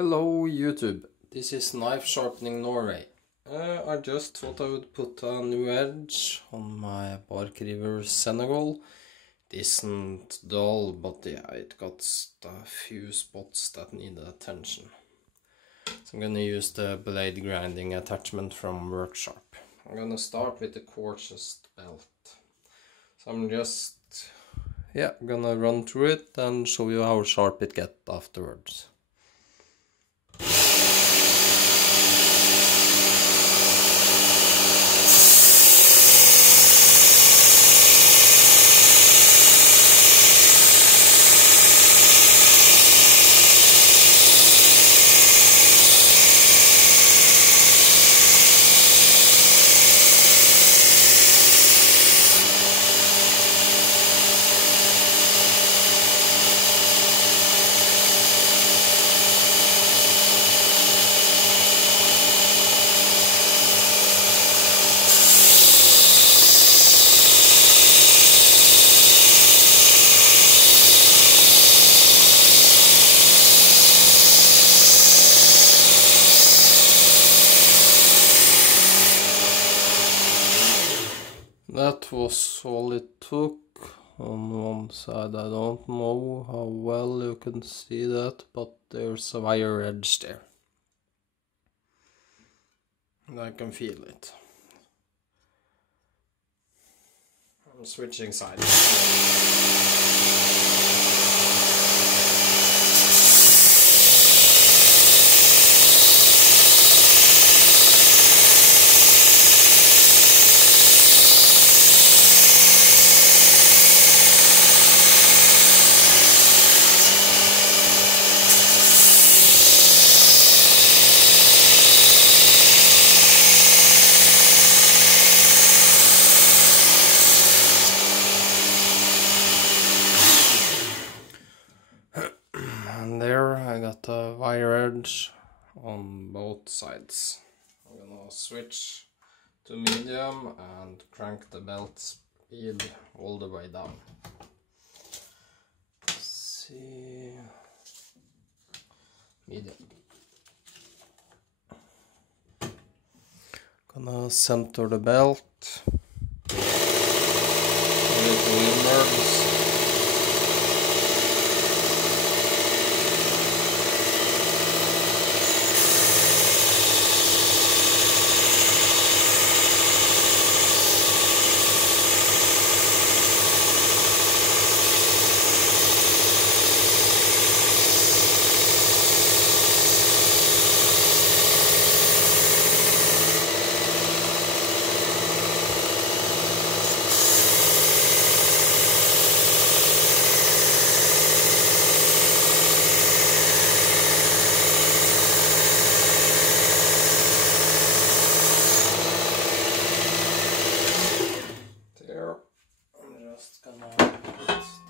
Hello YouTube, this is Knife Sharpening Norway. I just thought I would put a new edge on my bark river Senegal. It isn't dull, but yeah, it got a few spots that need attention. So I'm gonna use the blade grinding attachment from Workshop. I'm gonna start with the coarsest belt. So I'm just gonna run through it and show you how sharp it gets afterwards. That was all it took. On one side, I don't know how well you can see that, but there's a wire edge there. And I can feel it. I'm switching sides. And there I got a wire edge on both sides. I'm gonna switch to medium and crank the belt speed all the way down. Let's see, medium. Gonna center the belt. A little inwards.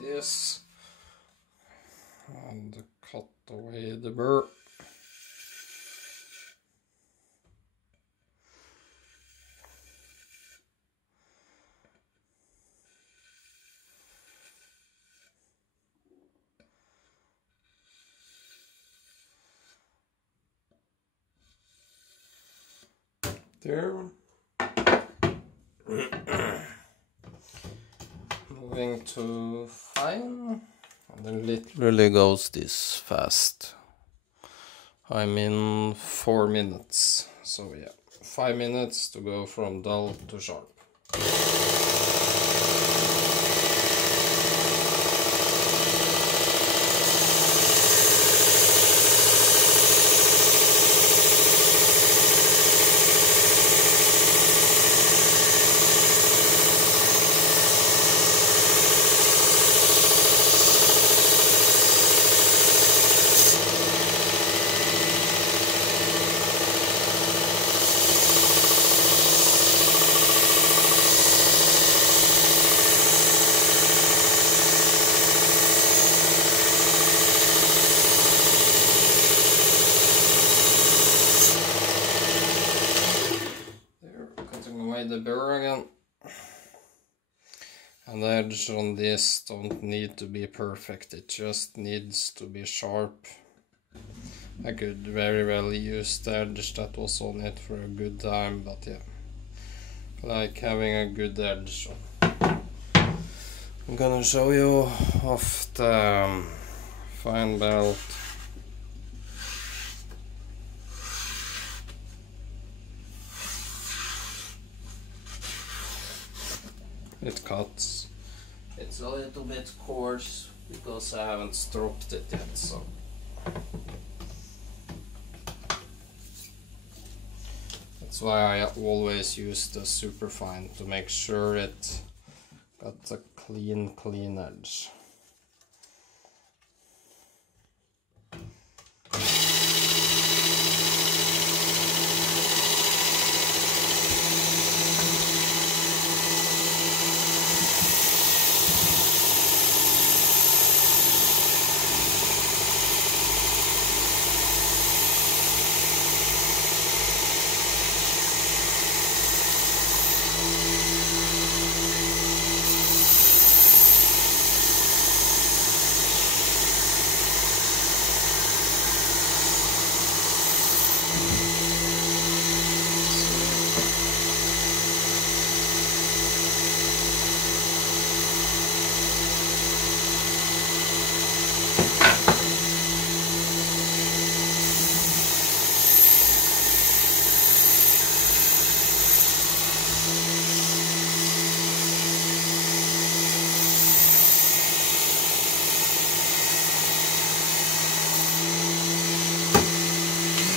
This and cut away the burr. There. Moving to fine, and it literally goes this fast. I'm in 4 minutes, so yeah, 5 minutes to go from dull to sharp. The burr again, and the edge on this don't need to be perfect, it just needs to be sharp I could very well use the edge that was on it for a good time, but yeah, like having a good edge. I'm gonna show you off the fine belt. It cuts. It's a little bit coarse because I haven't stropped it yet, so that's why I always use the superfine to make sure it got a clean edge.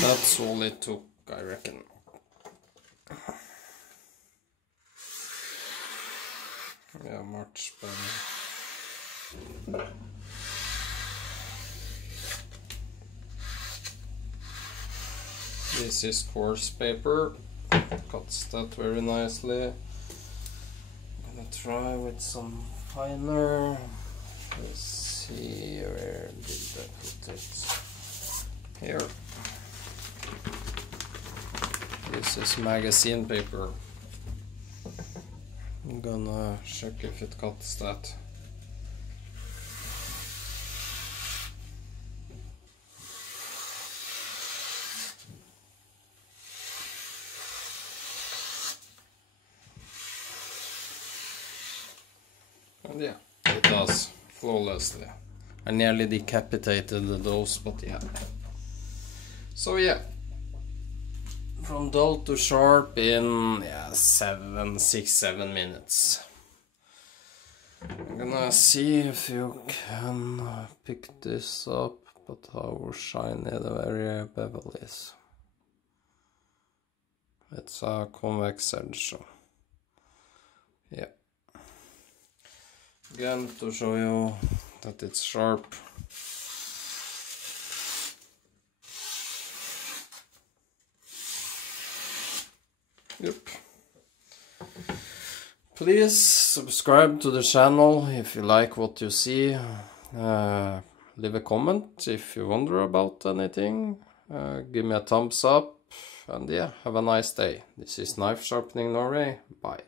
That's all it took, I reckon. Yeah, much better. This is coarse paper. Cuts that very nicely. I'm gonna try with some finer. Let's see, where did I put it? Here. This is magazine paper. I'm gonna check if it cuts that. And yeah, it does flawlessly. I nearly decapitated those, but yeah. So yeah, from dull to sharp in 6-7 minutes. I'm gonna see if you can pick this up, but how shiny the very bevel is. It's a convex edge, so yeah. Again, to show you that it's sharp. Yep. Please subscribe to the channel if you like what you see. Leave a comment if you wonder about anything. Give me a thumbs up. And yeah, have a nice day. This is Knife Sharpening Norway. Bye.